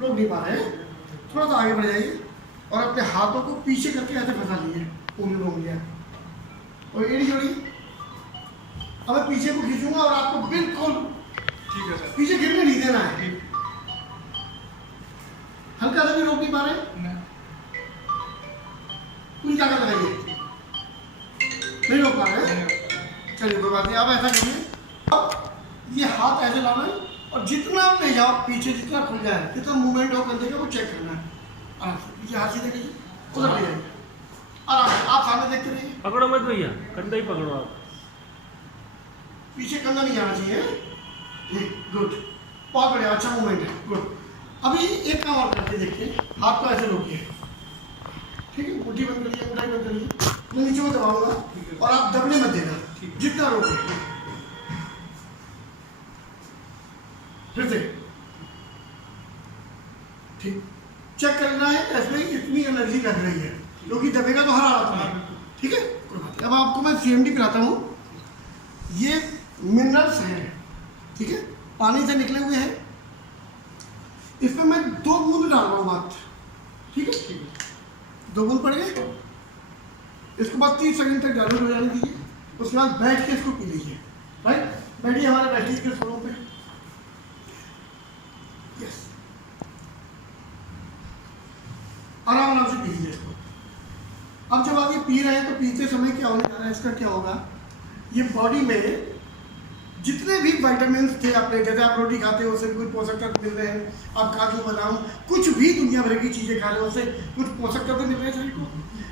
रोक नहीं पा रहे हैं, थोड़ा सा आगे बढ़ जाइए और अपने हाथों को पीछे करके ऐसे फंसा लीजिए, उंगली रोक लिया और एड़ी जोड़ी। अब मैं पीछे को खींचूंगा और आपको बिल्कुल ठीक है सर। पीछे गिरने नहीं देना है। हल्का सा भी रोक नहीं पा रहे, पूरी ताकत लगाइए, नहीं रोक पा रहे हैं। चलिए कोई बात नहीं, अब ऐसा करिए, अब ये हाथ ऐसे लाना है और जितना ले जाओ पीछे, जितना खुल जाए, जितना मूवमेंट हो कंधे का वो चेक करना है। आराम से ये हाथ सीधे कीजिए, उधर ले जाइए आराम से, आप सामने देखते रहिए। पकड़ो मत भैया, कंधा ही पकड़ो आप, पीछे कंधा नहीं जाना चाहिए। गुड, बहुत बढ़िया, अच्छा मूवमेंट है, गुड। अभी एक काम और करते देखिए, हाथ को ऐसे रोकिए, ठीक है, मुट्ठी बंद करिए, मुट्ठी बंद करिए, मैं नीचे को दबाऊंगा और आप दबने मत देना, जितना रोके। फिर से ठीक, चेक करना है इसमें इतनी एनर्जी लग रही है, क्योंकि दबेगा तो हर हालत में, ठीक है, कोई बात नहीं। अब आपको मैं CMD पिलाता हूँ, ये मिनरल्स हैं, ठीक है, पानी से निकले हुए हैं, इसमें मैं 2 बूंद डाल रहा हूँ मात्र, ठीक है, 2 बूंद पड़ गए। इसके बाद 30 सेकंड तक डायल्यूट हो जाने दीजिए, उसके बाद बैठ के इसको पी लीजिए। राइट, बैठिए हमारे बैठिए के फ्लोर पे। यस, आराम से पी लीजिए इसको। अब जब आप ये पी रहे हैं तो पीते समय क्या होने जा रहा है, इसका क्या होगा, ये बॉडी में जितने भी विटामिन थे अपने, जैसे आप रोटी खाते हो उससे भी कुछ पोषक तत्व मिल रहे हैं, आप काजू बादाम कुछ भी दुनिया भर की चीज़ें खा रहे हो उससे कुछ पोषक तत्व मिल रहे हैं शरीर को।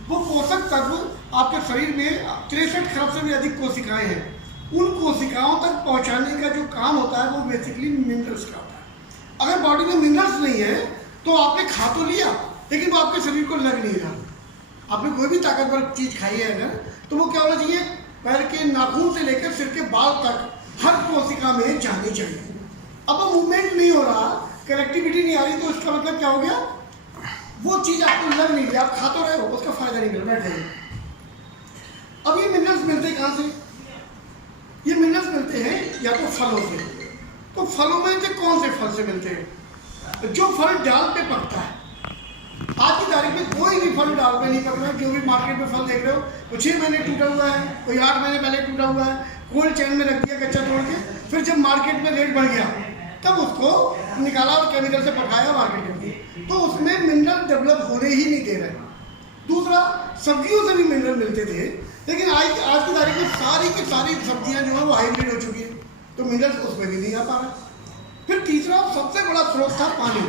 वो पोषक तत्व आपके शरीर में 63 खरब से भी अधिक कोशिकाएं हैं, उन कोशिकाओं तक पहुंचाने का जो काम होता है वो बेसिकली मिनरल्स का होता है। अगर बॉडी में मिनरल्स नहीं है तो आपने खा तो लिया लेकिन वो आपके शरीर को लग नहीं रहा। आपने कोई भी ताकतवर चीज़ खाई है अगर, तो वो क्या होना चाहिए, पैर के नाखून से लेकर सिर के बाल तक हर कोशिका में जानी चाहिए। अब वो मूवमेंट नहीं हो रहा, कनेक्टिविटी नहीं आ रही, तो इसका मतलब क्या हो गया, वो चीज़ आपको लग नहीं रही, आप खा तो रहे हो, उसका फायदा नहीं मिल रहा, बैठ जाइए। अब ये मिनरल्स मिलते हैं कहाँ से, ये मिनरल्स मिलते हैं या तो फलों से। तो फलों में से कौन से फल से मिलते हैं, जो फल डाल पे पकता है। आज की तारीख में कोई भी फल डाल पे नहीं पक रहा है, जो भी मार्केट में फल देख रहे हो वो 6 महीने टूटा हुआ है, कोई 8 महीने पहले टूटा हुआ है, कोल्ड चेन में रख दिया कच्चा तोड़ के, फिर जब मार्केट में रेट बढ़ गया तब उसको निकाला और केमिकल से पकाया मार्केट में, तो उसमें मिनरल डेवलप होने ही नहीं दे रहे। दूसरा, सब्जियों से भी मिनरल मिलते थे, लेकिन आज की तारीख में सारी की सारी सब्जियां जो है वो हाइब्रिड हो चुकी है, तो मिनरल उसमें भी नहीं आ पा रहा। फिर तीसरा सबसे बड़ा स्रोत था पानी,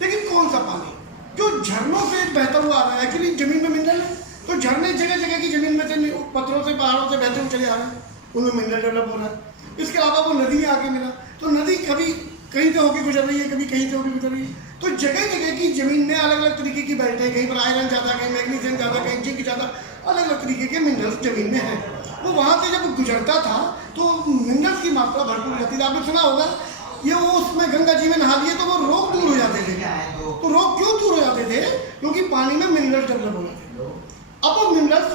लेकिन कौन सा पानी, जो झरनों से बहता हुआ आ रहा है। एक्चुअली जमीन में मिनरल है, तो झरने जगह जगह की जमीन में से पत्थरों से पहाड़ों से बहते हुए चले आ रहे हैं, उनमें मिनरल डेवलप हो रहा है। इसके अलावा वो नदी में आके मिला, तो नदी कभी कहीं से होकर गुजर रही है, कभी कहीं से होकर गुजर रही है, तो जगह जगह की जमीन में अलग अलग तरीके की बेल्ट है, कहीं पर आयरन ज़्यादा, कहीं मैग्नीशियम ज़्यादा, कहीं जिंक ज़्यादा, अलग अलग तरीके के मिनरल्स जमीन में हैं। वो वहाँ से जब गुजरता था तो मिनरल्स की मात्रा भरपूर रहती थी। आपने सुना होगा ये वो उसमें गंगा जी में नहा लिए तो वो रोग दूर हो जाते थे। तो रोग क्यों दूर हो जाते थे, क्योंकि पानी में मिनरल्स डेवलप हो जाते थे। अब वो मिनरल्स,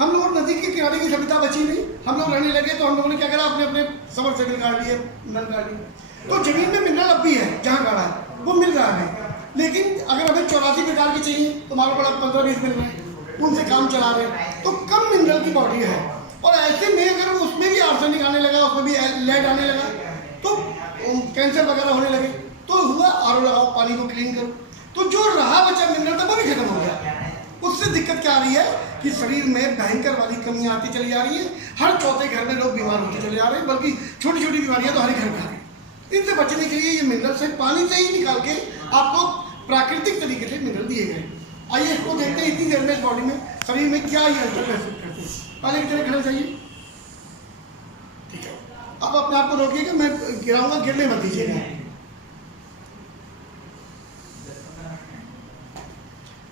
हम लोग नदी के किनारे की सभ्यता बची नहीं, हम लोग रहने लगे तो हम लोगों ने क्या करा, अपने अपने समरसेबल काट लिए, नल काट लिए, तो जमीन में मिनरल अब भी है, जहाँ गाड़ा है वो मिल रहा है। लेकिन अगर हमें 84 प्रकार की चाहिए तो हमारे बड़ा 15-20 मिल रहे हैं, उनसे काम चला रहे हैं, तो कम मिनरल की बॉडी है। और ऐसे में अगर उसमें भी आर्सेनिक आने लगा, उसमें भी लेड आने लगा, तो कैंसर वगैरह होने लगे, तो हुआ आरओ लगाओ, पानी को क्लीन करो, तो जो रहा बचा मिनरल था वो भी खत्म हो गया। उससे दिक्कत क्या आ रही है कि शरीर में भयंकर वाली कमियां आती चली जा रही है, हर चौथे घर में लोग बीमार होते चले जा रहे हैं, बल्कि छोटी छोटी बीमारियां तो हर घर में आ रही। इनसे बचने के लिए ये मिनरल से पानी से ही निकाल के आपको प्राकृतिक तरीके से मिनरल दिए गए। आइए इसको देखते हैं, इतनी देर में बॉडी में, शरीर में क्या ये असर महसूस करते हैं। पहले की तरह खड़े चाहिए, ठीक है। अब अपने आप को रोकिएगा, मैं गिराऊंगा, गिरने मत दीजिएगा।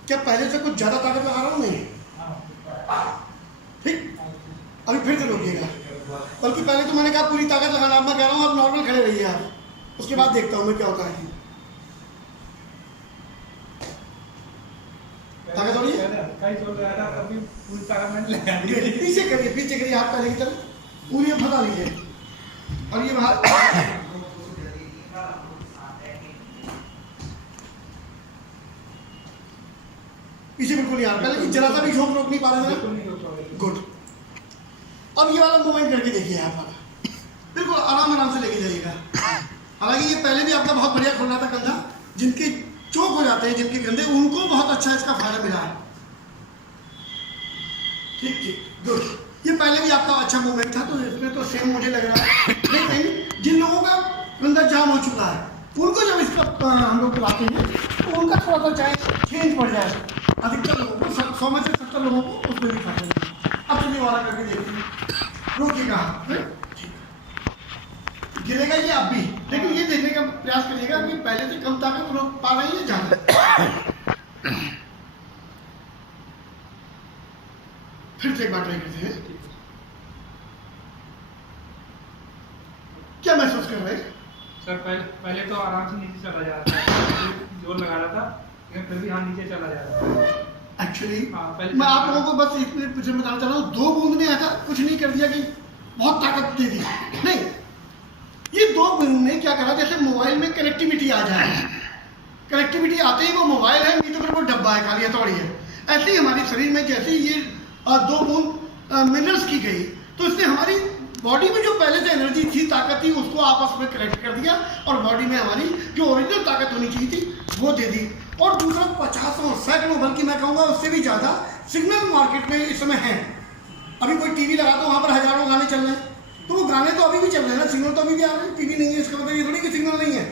क्या पहले से कुछ ज्यादा ताकत लगा रहा हूँ? नहीं, ठीक। अभी फिर से रोकिएगा, बल्कि पहले तो मैंने कहा पूरी ताकत लगाना, अब मैं कह रहा हूँ आप नॉर्मल खड़े रहिए आप, उसके बाद देखता हूँ मैं क्या होता है। ताकत हो रही है, पीछे करिए, पीछे करिए, हाथ पहले की तरफ पूरी फंसा लीजिए, और ये बाहर पीछे बिल्कुल नहीं आ रहा, पहले जरा सा भी झोंक रोक नहीं पा रहे बिल्कुल थे। नहीं होता है। गुड। अब ये वाला मूवमेंट करके देखिए आप वाला, बिल्कुल आराम आराम से लेके जाइएगा। हालांकि ये पहले भी आपका बहुत बढ़िया खुल रहा था कंधा, जिनके चोक हो जाते हैं जिनके कंधे, उनको बहुत अच्छा इसका फायदा मिला है। ठीक ठीक, गुड। ये पहले भी आपका अच्छा मूवमेंट था, तो इसमें तो सेम मुझे लग रहा है। लेकिन जिन लोगों का कंधा जाम हो चुका है, उनको जब इसका हम लोग लाते हैं तो उनका थोड़ा सा चाहे चेंज पड़ जाए। अधिकतर लोगों को 100 में से 70 लोगों को उसमें भी फायदा मिला। अब चलिए वाला करके देखिए, रोकिएगा, गिरेगा ये आप भी, लेकिन ये देखने का प्रयास करिएगा कि पहले से कम ताकत रोक पा रही है ज्यादा। फिर से एक बार ट्राई करते हैं। क्या महसूस कर रहे हैं? सर पहले तो आराम से नीचे चला जा रहा था, जोर लगा रहा था, लेकिन फिर भी हाँ नीचे चला जा रहा था। एक्चुअली हाँ, पहले मैं आप लोगों को बस इतने पीछे बताना चाह रहा हूँ, 2 बूंद ने ऐसा कुछ नहीं कर दिया कि बहुत ताकत दे दी, नहीं। ये 2 बूंद ने क्या करा, जैसे मोबाइल में कनेक्टिविटी आ जाए, कनेक्टिविटी आते ही वो मोबाइल है, नहीं तो फिर वो डब्बा है, खाली हथौड़ी है। ऐसे ही हमारे शरीर में जैसे ही ये 2 बूंद मिनरल्स की गई, तो इसने हमारी बॉडी में जो पहले से एनर्जी थी, ताकत थी, उसको आपस में कनेक्ट कर दिया और बॉडी में हमारी जो ओरिजिनल ताकत होनी चाहिए थी वो दे दी। और दूसरा 50 सैकड़ों, बल्कि मैं कहूँगा उससे भी ज़्यादा सिग्नल मार्केट में इस समय है। अभी कोई टीवी लगा तो वहाँ पर हजारों गाने चल रहे हैं, तो वो गाने तो अभी भी चल रहे हैं ना, सिग्नल तो अभी भी आ रहे हैं। टीवी नहीं है इसका मतलब ये थोड़ी कि सिग्नल नहीं है।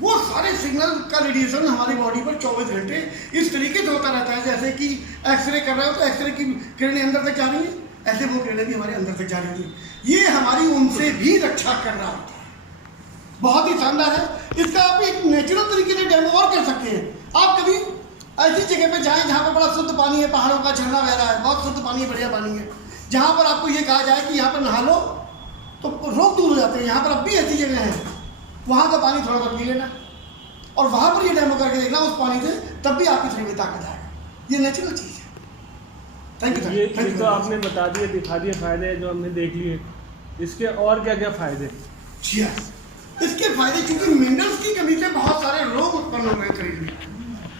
वो सारे सिग्नल का रेडिएशन हमारी बॉडी पर 24 घंटे इस तरीके से होता रहता है, जैसे कि एक्सरे कर रहे हो तो एक्सरे की किरणें अंदर तक जा रही हैं, ऐसे वो किरणें भी हमारे अंदर तक जा रही थी। ये हमारी उनसे भी रक्षा कर रहा होता है। बहुत ही शानदार है। इसका आप एक नेचुरल तरीके से डेमो और कर सकते हैं। आप कभी ऐसी जगह पे जाएं जहाँ पर बड़ा शुद्ध पानी है, पहाड़ों का झरना बह रहा है, बहुत शुद्ध पानी है, बढ़िया पानी है, जहाँ पर आपको ये कहा जाए कि यहाँ पर नहा लो तो रोग दूर हो जाते हैं। यहाँ पर अब भी ऐसी जगह है, वहाँ का पानी थोड़ा सा पी लेना और वहाँ पर ये डेमो करके देखना उस पानी से, तब भी आपकी शरीर में ताकत आएगा। ये नेचुरल चीज़ है। Thank you. ये तो आपने बता दिए, दिखा दिए फायदे जो हमने देख लिए, इसके और क्या क्या फायदे? इसके फायदे, क्योंकि मिनरल्स की कमी से बहुत सारे रोग उत्पन्न हो गए शरीर में,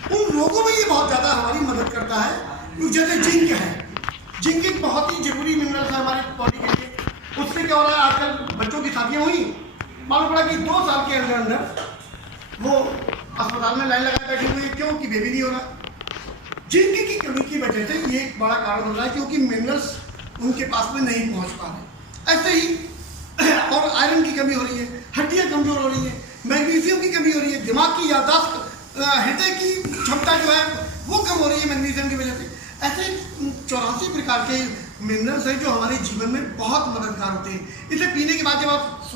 उन रोगों में ये बहुत ज़्यादा हमारी मदद करता है। जैसे जिंक है, जिंक एक बहुत ही जरूरी मिनरल्स है हमारी बॉडी के लिए। उससे क्या हो रहा है, आजकल बच्चों की शादियाँ हुई, मालूम पड़ा कि 2 साल के अंदर अंदर वो अस्पताल में लाइन लगाए बैठे हुए, क्यों कि बेबी नहीं हो रहा। जिंक की कमी की वजह से ये एक बड़ा कारण हो रहा है, क्योंकि मिनरल्स उनके पास में नहीं पहुंच पा रहे। ऐसे ही और आयरन की कमी हो रही है, हड्डियां कमजोर हो रही है, मैग्नीशियम की कमी हो रही है, दिमाग की याददाश्त, हृदय की क्षमता जो है वो कम हो रही है मैग्नीशियम की वजह से। ऐसे 84 प्रकार के मिनरल्स हैं जो हमारे जीवन में बहुत मददगार होते हैं। इसे पीने के बाद जब आप